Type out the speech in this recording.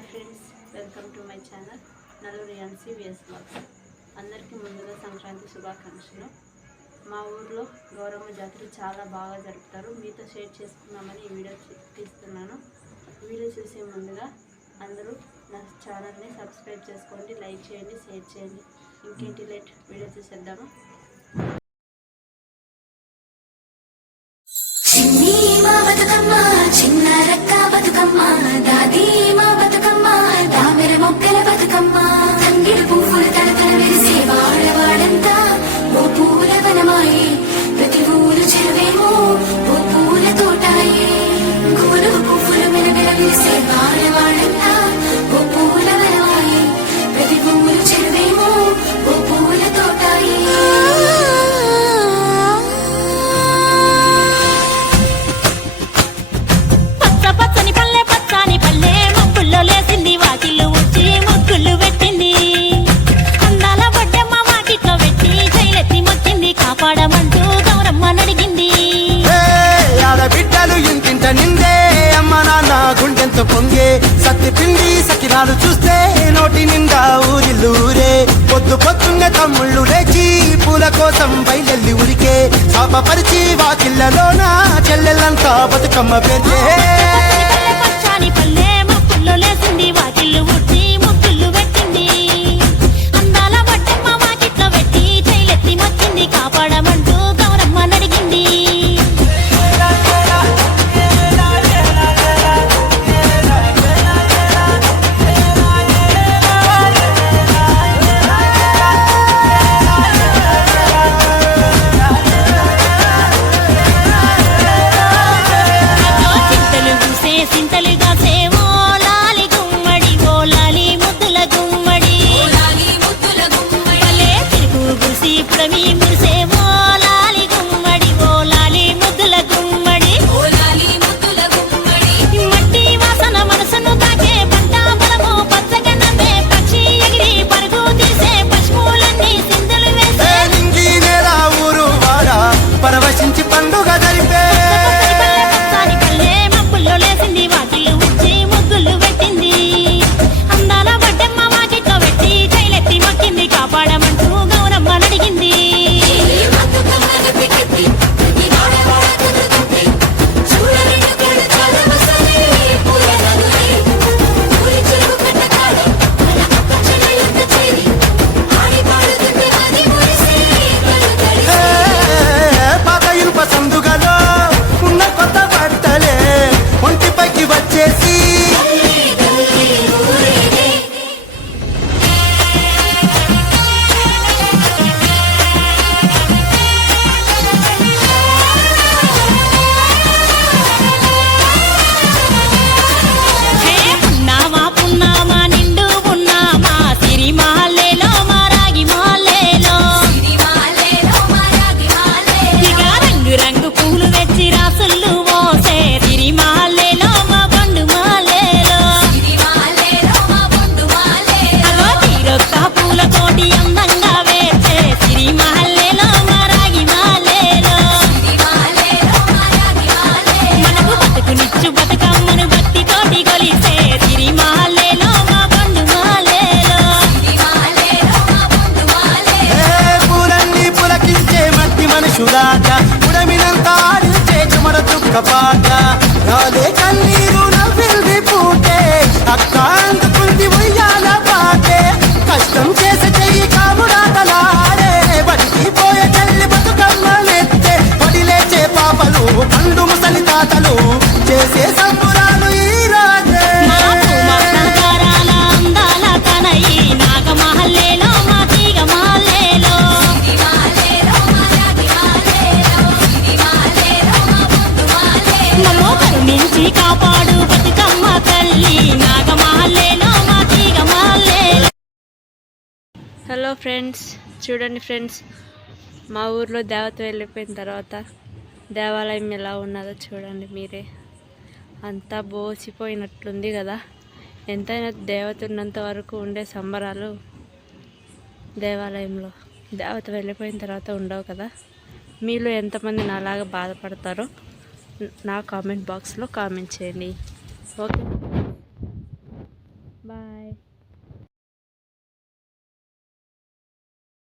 Hi friends, welcome to my channel Nalluri NCBS blogs. అందరికీ ముందుగా సంక్రాంతి శుభాకాంక్షలు. మా ఊర్లో గౌరమ్మ జాతర చాలా బాగా జరుపుతారు. మీతో షేర్ చేసుకుందామని ఈ వీడియో తీస్తున్నాను. వీడియో చూసే ముందుగా అందరూ నా ఛానల్ని సబ్స్క్రైబ్ చేసుకోండి, లైక్ చేయండి, షేర్ చేయండి. ఇంకేంటి లేట్ వీడియో చూసేద్దాము. చిన్న రక్క బతుకమ్మ దాది మా బతుకమ్మ దామెర మొక్కల బతుకమ్మ తంగిడు పువ్వులు తలతల మెరిసే వాడవాడంతా ఓ పూల వనమాయే ప్రతి ఊరు చెరువేమో ఓ పూల తోటాయే గులు పువ్వులు మెరమెర మెరిసే వాడవాడంతా ఓ పూల వనమాయే ప్రతి ఊరు చెరువేమో ఓ పూల తోటాయే. లేసింది వాకిళ్ళు వచ్చి ముగ్గులు పెట్టింది, అందాల బొడ్డమ్మ వాకిట్లో పెట్టి జైలెత్తి మొక్కింది, కాపాడమంటూ గౌరమ్మ నడిగింది. ఆడబిడ్డలు ఇంటింట నిందే అమ్మ నాన్న గుండెంతో పొంగే సత్తి పిండి సకినాలు చూస్తే నోటి నిండా ఊరిల్లూరే. పొద్దు పొద్దున్నే తమ్ముళ్ళు లేచి పూల కోసం బయలెల్లి ఉరికే శాపపరిచి వాకిళ్ళలోన చెల్లెళ్ళంతా బతుకమ్మ పేర్చే. లేసింది వాకిళ్ళు ఉట్టి ముగ్గులు పెట్టింది, అందాల బొడ్డమ్మ వాకిట్లో పెట్టి జైలెత్తి మొక్కింది, కాపాడమంటూ గౌరమ్మ నడిగింది. చింతలు పూసే సింతలుగా సేవో పురమి మురిసేమో లాలి గుమ్మడి ఓ లాలి ముద్దుల గుమ్మడి మట్టి వాసన మనసును తాకే పంట బలమో పచ్చగా నవ్వే పక్షి ఎగిరి పరుగు తీసే పశువులన్నీ సింధులు వేసే ఊరు వాడ పరవశించి పండుగ జరిపే. పల్లె మబ్బుల్లో లేసింది వాకిళ్ళు ఉచ్చి ముగ్గులు పెట్టింది, అందాల బొడ్డమ్మ వాకిట్లో పెట్టి జైలెత్తి మొక్కింది, కాపాడమంటూ గౌరమ్మ నడిగింది. పాత ఇనుప సందుగలో ఉన్న కొత్త బట్టలే ఒంటిపైకి వచ్చేసి పాట రాలే కన్నీరు నవ్వింది పూటే అక్క అందుకుంది ఉయ్యాల పాటే కష్టం చేసే చెయ్యి కాముడాటలాడే బడికి పోయే చెల్లి బతుకమ్మలెత్తే పడిలేచే పాపలు పండు ముసలి తాతలు చేసే సంబురాలు ఈ రాజే. అందాల కనయి నాగమహల్లేలో మా తీగ మహల్లేలో నుంచి కాపాడు బతుకమ్మ తల్లి నాగమహల్లేలో మా తీగ మహల్లేలో. హలో ఫ్రెండ్స్, చూడండి ఫ్రెండ్స్, మా ఊర్లో దేవత వెళ్ళిపోయిన తర్వాత దేవాలయం ఎలా ఉన్నదో చూడండి మీరే. అంతా బోసిపోయినట్లుంది కదా. ఎంతైనా దేవత ఉన్నంత వరకు ఉండే సంబరాలు దేవాలయంలో దేవత వెళ్ళిపోయిన తర్వాత ఉండవు కదా. మీలో ఎంతమంది నాలాగా బాధపడతారో నా కామెంట్ బాక్స్లో కామెంట్ చేయండి. ఓకే. బాయ్.